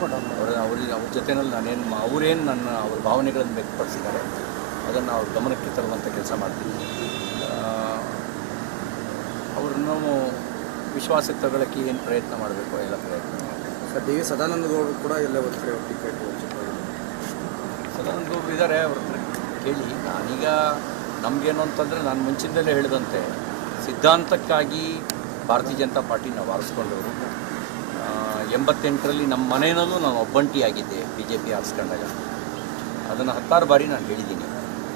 ಅವ್ರ ಜೊತೆಯಲ್ಲಿ ಅವರೇನು ಅವ್ರ ಭಾವನೆಗಳನ್ನು ವ್ಯಕ್ತಪಡಿಸಿದ್ದಾರೆ ಅದನ್ನು ಅವ್ರ ಗಮನಕ್ಕೆ ತರುವಂಥ ಕೆಲಸ ಮಾಡ್ತೀವಿ. ಅವ್ರನ್ನು ವಿಶ್ವಾಸಕ್ಕೆ ತಗೊಳ್ಳೋಕ್ಕೆ ಏನು ಪ್ರಯತ್ನ ಮಾಡಬೇಕು ಎಲ್ಲ ಪ್ರಯತ್ನ ಮಾಡ್ತೀವಿ. ಸರ್, ಡಿ ವಿ ಸದಾನಂದ ಗೌಡರು ಕೂಡ ಎಲ್ಲ ಒಂದು ಕಡೆ ಟಿಕೆಟ್ ಸದಾನಂದ ಗೌಡರು ಇದ್ದಾರೆ, ಅವ್ರ ಹತ್ರ ಕೇಳಿ. ನಾನೀಗ ನಮಗೇನು ಅಂತಂದರೆ ನಾನು ಮುಂಚಿನದಲ್ಲೇ ಹೇಳಿದಂತೆ ಸಿದ್ಧಾಂತಕ್ಕಾಗಿ ಭಾರತೀಯ ಜನತಾ ಪಾರ್ಟಿ ನಾವು ಆರಿಸ್ಕೊಂಡವರು. 88ರಲ್ಲಿ ನಮ್ಮ ಮನೆಯಲ್ಲೂ ನಾನು ಒಬ್ಬಂಟಿಯಾಗಿದ್ದೆ ಬಿ ಜೆ ಪಿ ಆರಿಸ್ಕೊಂಡಾಗ. ಅದನ್ನು 10 ಬಾರಿ ನಾನು ಹೇಳಿದ್ದೀನಿ.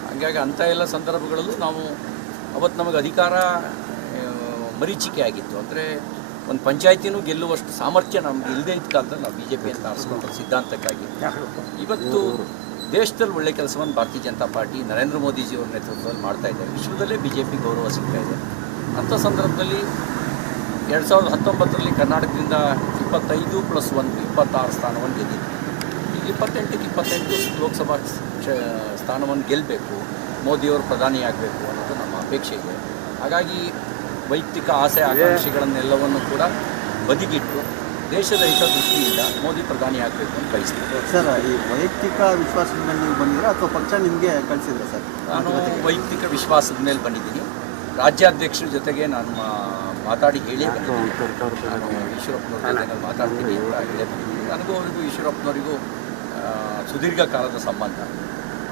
ಹಾಗಾಗಿ ಅಂಥ ಎಲ್ಲ ಸಂದರ್ಭಗಳಲ್ಲೂ ನಾವು ಅವತ್ತು ನಮಗೆ ಅಧಿಕಾರ ಮರೀಚಿಕೆ ಆಗಿತ್ತು. ಅಂದರೆ ಒಂದು ಪಂಚಾಯತಿನೂ ಗೆಲ್ಲುವಷ್ಟು ಸಾಮರ್ಥ್ಯ ನಮ್ಗೆ ಇಲ್ಲದೇ ಇದ್ದ ಕಾಲದಲ್ಲಿ ನಾವು ಬಿ ಜೆ ಪಿ ಅಂತ ಆರಿಸ್ಕೊಂಡ್ರು ಸಿದ್ಧಾಂತಕ್ಕಾಗಿ. ಇವತ್ತು ದೇಶದಲ್ಲಿ ಒಳ್ಳೆ ಕೆಲಸವನ್ನು ಭಾರತೀಯ ಜನತಾ ಪಾರ್ಟಿ ನರೇಂದ್ರ ಮೋದಿಜಿಯವರ ನೇತೃತ್ವದಲ್ಲಿ ಮಾಡ್ತಾಯಿದ್ದಾರೆ. ವಿಶ್ವದಲ್ಲೇ ಬಿ ಜೆ ಪಿ ಗೌರವ ಸಿಗ್ತಾ ಇದೆ. ಅಂಥ ಸಂದರ್ಭದಲ್ಲಿ 2019ರಲ್ಲಿ ಕರ್ನಾಟಕದಿಂದ 25+1 26 ಸ್ಥಾನವನ್ನು ಗೆದ್ದಿದೆ. ಈಗ 28ಕ್ಕೆ 28 ಲೋಕಸಭಾ ಸ್ಥಾನವನ್ನು ಗೆಲ್ಲಬೇಕು, ಮೋದಿಯವರು ಪ್ರಧಾನಿಯಾಗಬೇಕು ಅನ್ನೋದು ನಮ್ಮ ಅಪೇಕ್ಷೆ ಇದೆ. ಹಾಗಾಗಿ ವೈಯಕ್ತಿಕ ಆಸೆ ಆಕಾಂಕ್ಷೆಗಳನ್ನೆಲ್ಲವನ್ನು ಕೂಡ ಬದಿಗಿಟ್ಟು ದೇಶದ ಹಿತದೃಷ್ಟಿಯಿಂದ ಮೋದಿ ಪ್ರಧಾನಿ ಆಗಬೇಕು ಅಂತ ಬಯಸ್ತೀನಿ. ಸರ್, ಈ ವೈಯಕ್ತಿಕ ವಿಶ್ವಾಸದ ಮೇಲೆ ನೀವು ಬಂದಿದ್ದೀರಾ ಅಥವಾ ಪಕ್ಷ ನಿಮಗೆ ಕಳಿಸಿದ್ರೆ ಸರ್? ನಾನು ವೈಯಕ್ತಿಕ ವಿಶ್ವಾಸದ ಮೇಲೆ ಬಂದಿದ್ದೀನಿ. ರಾಜ್ಯಾಧ್ಯಕ್ಷರ ಜೊತೆಗೆ ನಾನು ಮಾತಾಡಿ ಹೇಳಿ ಬಂದಿದ್ದೀನಿ. ನಾನು ಈಶ್ವರಪ್ಪನವ್ರ ಮಾತಾಡ್ತೀನಿ ಅಂತ ಹೇಳೇ ಬಂದಿದ್ದೀನಿ. ನನಗೂ ಅವರಿಗೂ ಈಶ್ವರಪ್ಪನವರಿಗೂ ಸುದೀರ್ಘ ಕಾಲದ ಸಂಬಂಧ.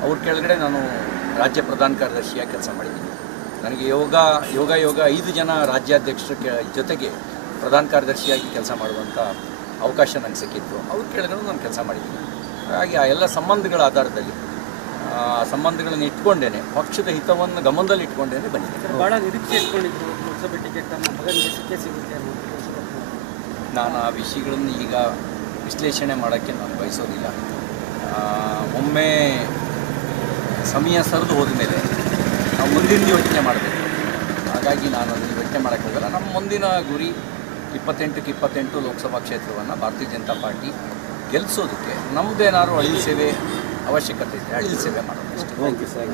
ಅವ್ರ ಕೆಳಗಡೆ ನಾನು ರಾಜ್ಯ ಪ್ರಧಾನ ಕಾರ್ಯದರ್ಶಿಯಾಗಿ ಕೆಲಸ ಮಾಡಿದ್ದೀನಿ. ನನಗೆ ಯೋಗ 5 ಜನ ರಾಜ್ಯಾಧ್ಯಕ್ಷರ ಜೊತೆಗೆ ಪ್ರಧಾನ ಕಾರ್ಯದರ್ಶಿಯಾಗಿ ಕೆಲಸ ಮಾಡುವಂಥ ಅವಕಾಶ ನನಗೆ ಸಿಕ್ಕಿತ್ತು. ಅವ್ರ ಕೆಳಗಡೆ ನಾನು ಕೆಲಸ ಮಾಡಿದ್ದೀನಿ. ಹಾಗಾಗಿ ಆ ಎಲ್ಲ ಸಂಬಂಧಗಳ ಆಧಾರದಲ್ಲಿ ಸಂಬಂಧಗಳನ್ನು ಇಟ್ಕೊಂಡೇನೆ, ಪಕ್ಷದ ಹಿತವನ್ನು ಗಮನದಲ್ಲಿ ಇಟ್ಕೊಂಡೇನೆ ಬಂದಿದ್ದೀನಿ. ಭಾಳ ನಿರೀಕ್ಷೆ ಇಟ್ಕೊಂಡಿದ್ರು ಲೋಕಸಭೆ ಟಿಕೆಟ್ ನಮ್ಮ ಮಗನಿಗೆ ಸಿಗುತ್ತೆ. ನಾನು ಆ ವಿಷಯಗಳನ್ನು ಈಗ ವಿಶ್ಲೇಷಣೆ ಮಾಡೋಕ್ಕೆ ನಾನು ಬಯಸೋದಿಲ್ಲ. ಒಮ್ಮೆ ಸಮಯ ಸರಿದು ಹೋದ ಮೇಲೆ ನಾವು ಮುಂದಿನ ಯೋಚನೆ ಮಾಡಬೇಕು. ಹಾಗಾಗಿ ನಾನು ಅದನ್ನು ಯೋಚನೆ ಮಾಡೋಕ್ಕಾಗಲ್ಲ. ನಮ್ಮ ಮುಂದಿನ ಗುರಿ 28ಕ್ಕೆ 28 ಲೋಕಸಭಾ ಕ್ಷೇತ್ರವನ್ನು ಭಾರತೀಯ ಜನತಾ ಪಾರ್ಟಿ ಗೆಲ್ಲಿಸೋದಕ್ಕೆ ನಮ್ಮದೇನಾದ್ರು ಅಳಿಲು ಸೇವೆ ಅವಶ್ಯಕತೆ ಇದೆ, ಅಳಿಲು ಸೇವೆ ಮಾಡೋದು. Thank you sir.